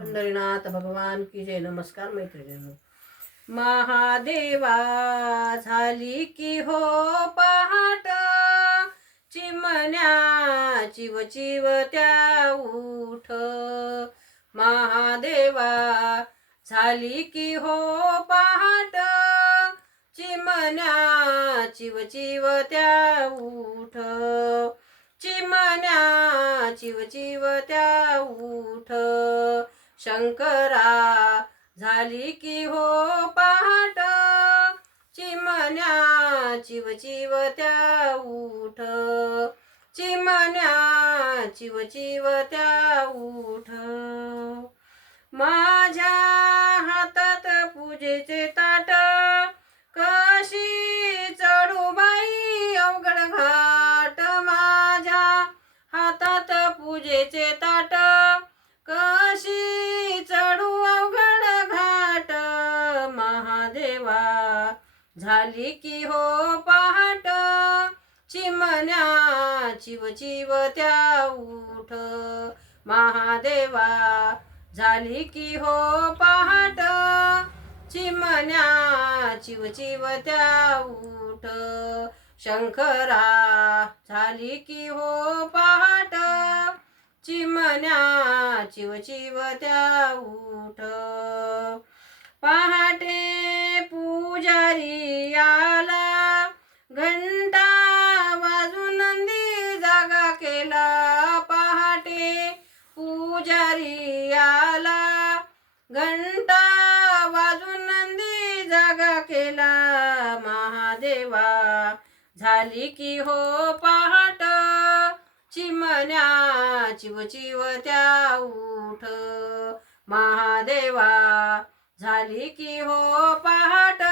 पंढरीनाथ भगवान की जय. नमस्कार मैत्रिणींनो. महादेवा झाली की हो पहाट, चिमण्या चिवचिवत्या उठ. महादेवा झाली की हो पहाट, चिमण्या चिवचिवत्या उठ. चिमण्या चिवचिवत्या उठ. शंकरा झाली की हो पहाट, चिमण्या चिवचिवत्या उठ. चिमण्या चिवचिवत्या उठ. माझ्या हातात पूजेचे ताट, कशी चढू बाई अवघड घाट. माझ्या हातात पूजेचे ताट, कशी चढू अवघड घाट. महादेवा झाली की हो पहाट, चिमण्या चिवचिवत्या उठ. महादेवा झाली की हो पहाट, चिमण्या चिवचिवत्या उठ. शंकरा झाली की हो पहाट, चिमण्या चिवचिवत्या उठ. पहाटे पुजारी आला, घंटा वाजून नंदी जागा केला. पहाटे पुजारी आला, घंटा वाजून नंदी जागा केला. महादेवा झाली की हो पहाट, चिमण्या चिवचिवत्या उठ. महादेवा झाली की हो पहाट,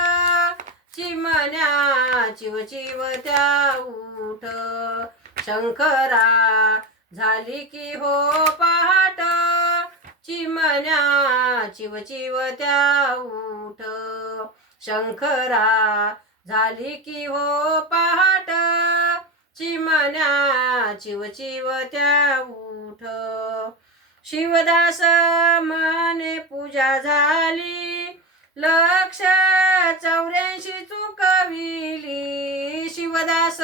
चिमण्या चिवचिवत्या उठ. शंकरा झाली की हो पहाट, चिमण्या चिवचिवत्या उठ. शंकरा झाली की हो पहाट, चिमण्या चिवचिवत्या उठ. शिवदास म्हणे पूजा झाली, 184 चुकविली. शिवदास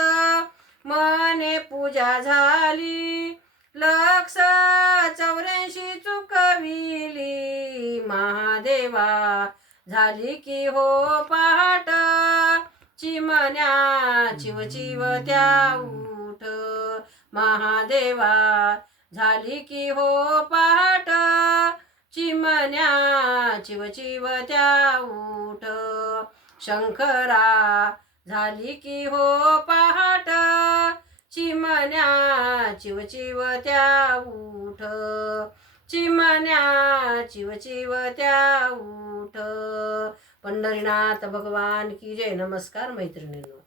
म्हणे पूजा झाली, 184 चुकविली. महादेवा झाली की हो पहाट, चिमण्या चिवचिवत्या उठ. महादेवा झाली की हो पहाट, चिमण्या चिवचिवत्या उठ. शंकरा झाली की हो पहाट, चिमण्या चिवचिवत्या उठ. चिमण्या चिवचिवत्या उठ. पंढरीनाथ भगवान की जय. नमस्कार मैत्रिणींनो.